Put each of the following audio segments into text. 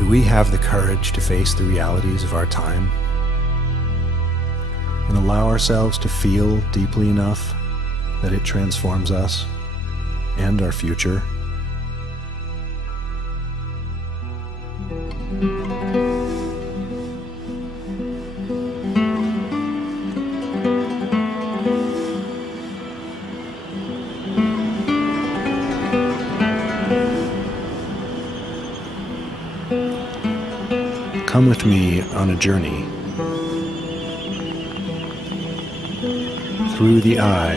Do we have the courage to face the realities of our time and allow ourselves to feel deeply enough that it transforms us and our future? Come with me on a journey through the eye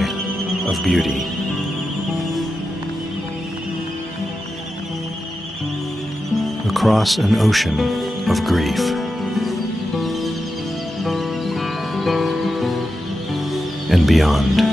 of beauty. Across an ocean of grief. And beyond.